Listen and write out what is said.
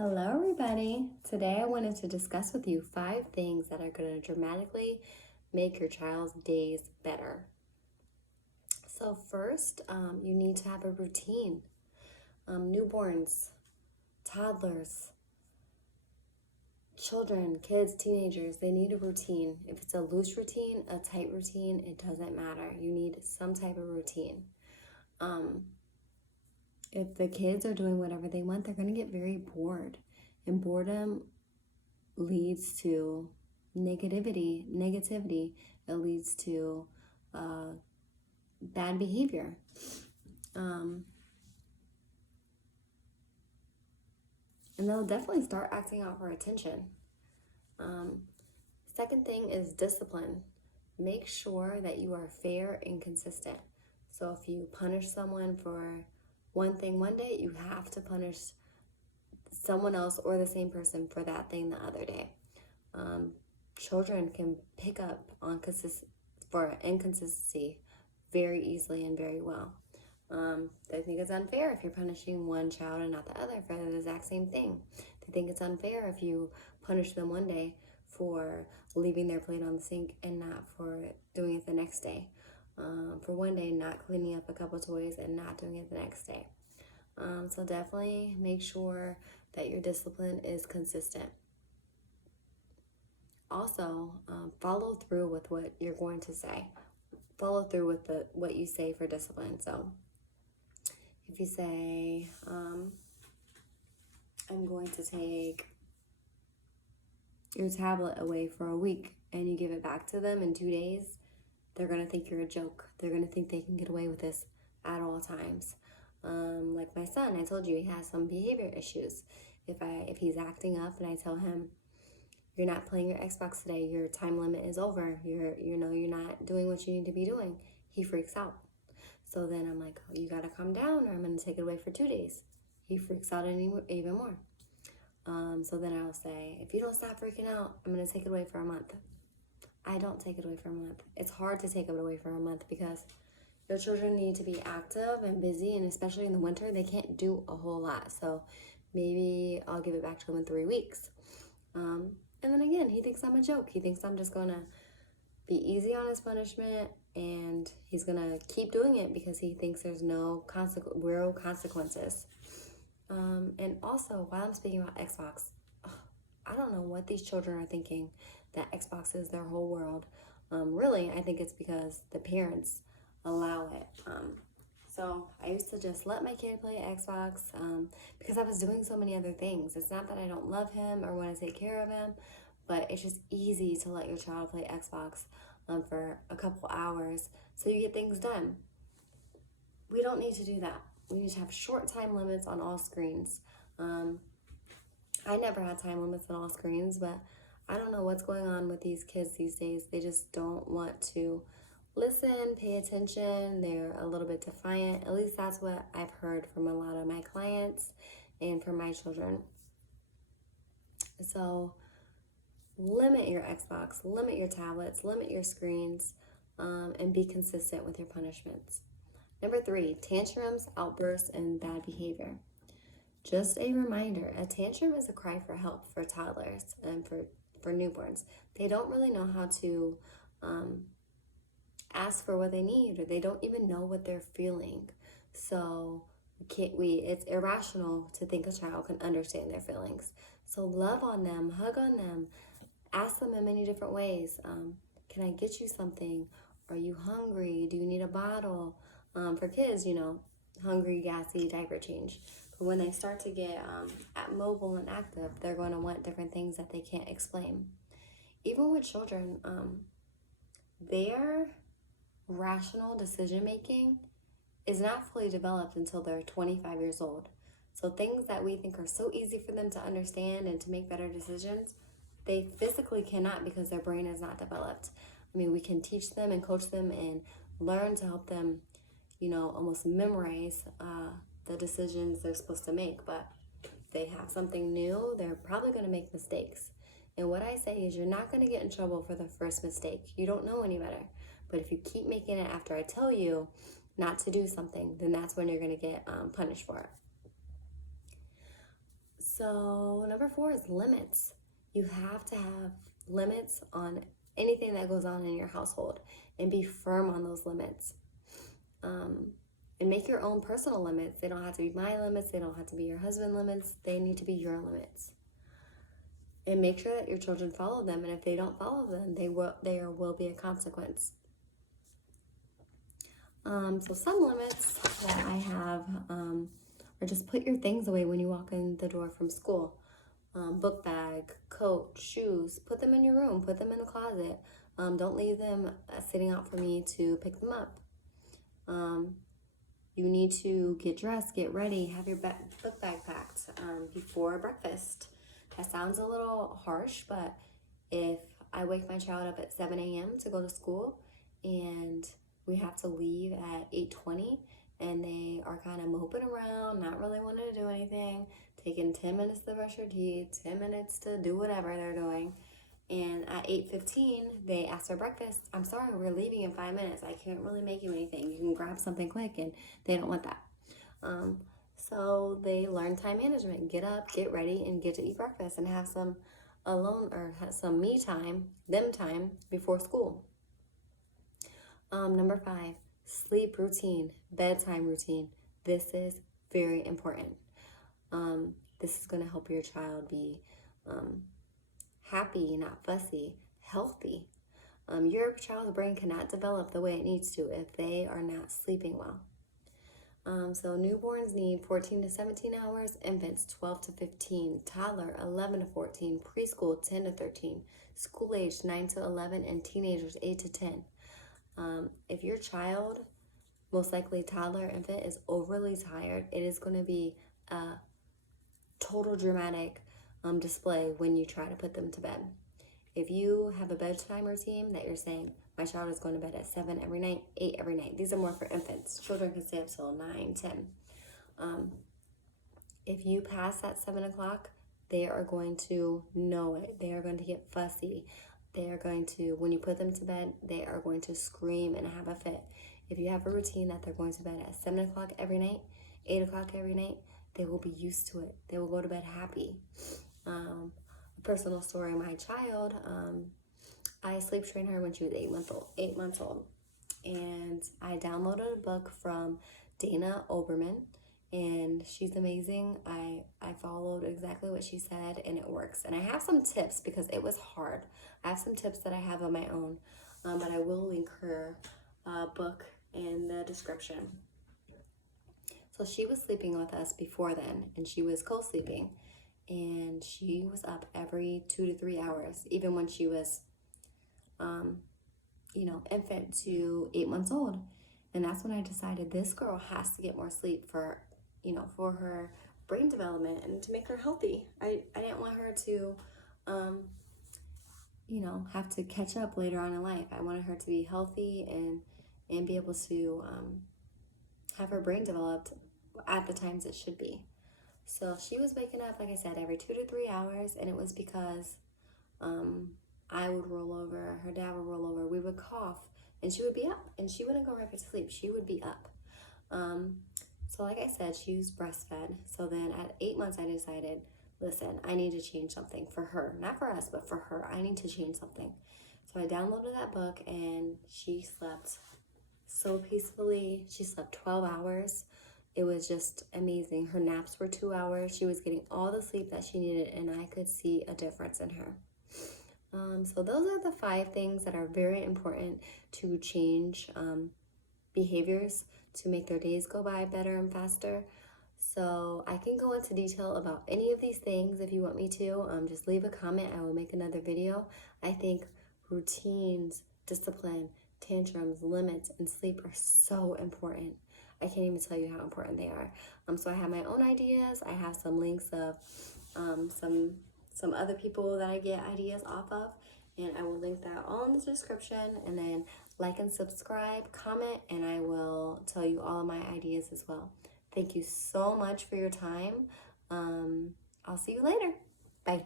Hello, everybody. Today I wanted to discuss with you 5 things that are going to dramatically make your child's days better. So, first, you need to have a routine. Newborns, toddlers, children, kids, teenagers, they need a routine. If it's a loose routine, a tight routine, it doesn't matter. You need some type of routine. If the kids are doing whatever they want, they're going to get very bored. And boredom leads to negativity. It leads to bad behavior. And they'll definitely start acting out for attention. Second thing is discipline. Make sure that you are fair and consistent. So if you punish someone for one thing one day, you have to punish someone else or the same person for that thing the other day. Children can pick up on inconsistency very easily and very well. They think it's unfair if you're punishing one child and not the other for the exact same thing. They think it's unfair if you punish them one day for leaving their plate on the sink and not for doing it the next day. For one day not cleaning up a couple toys and not doing it the next day. So definitely make sure that your discipline is consistent. Also, follow through with what you're going to say. Follow through with what you say for discipline. So if you say, I'm going to take your tablet away for a week and you give it back to them in 2 days, they're going to think you're a joke. They're going to think they can get away with this at all times. Like my son, I told you he has some behavior issues. If he's acting up and I tell him, you're not playing your Xbox today, your time limit is over, you're not doing what you need to be doing, he freaks out. So then I'm like, oh, you gotta calm down or I'm gonna take it away for 2 days. He freaks out even more. So then I'll say, if you don't stop freaking out, I'm gonna take it away for a month. I don't take it away for a month. It's hard to take it away for a month because your children need to be active and busy, and especially in the winter, they can't do a whole lot. So maybe I'll give it back to him in 3 weeks. And then again, he thinks I'm a joke. He thinks I'm just gonna be easy on his punishment and he's gonna keep doing it because he thinks there's no real consequences. And also, while I'm speaking about Xbox, I don't know what these children are thinking that Xbox is their whole world. Really, I think it's because the parents allow it. So I used to just let my kid play Xbox because I was doing so many other things. It's not that I don't love him or want to take care of him, but it's just easy to let your child play Xbox for a couple hours so you get things done. We don't need to do that. We need to have short time limits on all screens. I never had time limits on all screens, but I don't know what's going on with these kids these days. They just don't want to listen, pay attention. They're a little bit defiant. At least that's what I've heard from a lot of my clients and from my children. So limit your Xbox, limit your tablets, limit your screens, and be consistent with your punishments. Number 3, tantrums, outbursts, and bad behavior. Just a reminder, a tantrum is a cry for help for toddlers and for newborns. They don't really know how to ask for what they need, or they don't even know what they're feeling. So it's irrational to think a child can understand their feelings. So love on them, hug on them, ask them in many different ways. Can I get you something? Are you hungry? Do you need a bottle? For kids, hungry, gassy, diaper change. But when they start to get mobile and active, they're going to want different things that they can't explain. Even with children, their rational decision making is not fully developed until they're 25 years old. So things that we think are so easy for them to understand and to make better decisions, they physically cannot because their brain is not developed. I mean, we can teach them and coach them and learn to help them, almost memorize the decisions they're supposed to make. But if they have something new, they're probably going to make mistakes. And what I say is you're not going to get in trouble for the first mistake. You don't know any better. But if you keep making it after I tell you not to do something, then that's when you're going to get punished for it. So number 4 is limits. You have to have limits on anything that goes on in your household and be firm on those limits. And make your own personal limits. They don't have to be my limits. They don't have to be your husband's limits. They need to be your limits. And make sure that your children follow them. And if they don't follow them, there will be a consequence. So some limits that I have are just put your things away when you walk in the door from school. Book bag, coat, shoes, put them in your room, put them in the closet. Don't leave them sitting out for me to pick them up. You need to get dressed, get ready, have your book bag packed before breakfast. That sounds a little harsh, but if I wake my child up at 7 a.m. to go to school and we have to leave at 8:20 and they are kind of moping around, not really wanting to do anything, taking 10 minutes to brush their teeth, 10 minutes to do whatever they're doing, and at 8:15 they ask for breakfast. I'm sorry, we're leaving in 5 minutes. I can't really make you anything. You can grab something quick, and they don't want that. So they learn time management. Get up, get ready, and get to eat breakfast and have some alone or have some me time, them time before school. Number 5, sleep routine, bedtime routine. This is very important. This is going to help your child be happy, not fussy, healthy. Your child's brain cannot develop the way it needs to if they are not sleeping well. So newborns need 14 to 17 hours, infants 12 to 15, toddler 11 to 14, preschool 10 to 13, school age 9 to 11, and teenagers 8 to 10. If your child, most likely toddler, infant, is overly tired, it is going to be a total dramatic display when you try to put them to bed. If you have a bedtime routine that you're saying, my child is going to bed at 7 every night, 8 every night. These are more for infants. Children can stay up till 9, 10. If you pass that 7 o'clock, they are going to know it. They are going to get fussy. They are going to, when you put them to bed, they are going to scream and have a fit. If you have a routine that they're going to bed at 7 o'clock every night, 8 o'clock every night, they will be used to it. They will go to bed happy. A personal story, my child, I sleep trained her when she was 8 months old. And I downloaded a book from Dana Oberman, and she's amazing. I followed exactly what she said, and it works. And I have some tips because it was hard. I have some tips that I have on my own, but I will link her book in the description. So she was sleeping with us before then, and she was co-sleeping, and she was up every 2 to 3 hours, even when she was, infant to 8 months old. And that's when I decided this girl has to get more sleep for her brain development and to make her healthy. I didn't want her to, have to catch up later on in life. I wanted her to be healthy and be able to have her brain developed at the times it should be. So she was waking up, like I said, every 2 to 3 hours, and it was because I would roll over, her dad would roll over, we would cough, and she would be up, and she wouldn't go right to sleep. She would be up. So like I said, she was breastfed. So then at 8 months, I decided, listen, I need to change something for her. Not for us, but for her. I need to change something. So I downloaded that book, and she slept so peacefully. She slept 12 hours. It was just amazing. Her naps were 2 hours. She was getting all the sleep that she needed, and I could see a difference in her. So those are the 5 things that are very important to change behaviors to make their days go by better and faster. So I can go into detail about any of these things if you want me to. Just leave a comment. I will make another video. I think routines, discipline, tantrums, limits, and sleep are so important. I can't even tell you how important they are. So I have my own ideas. I have some links of some other people that I get ideas off of, and I will link that all in the description. And then like and subscribe, comment, and I will tell you all of my ideas as well. Thank you so much for your time. I'll see you later. Bye.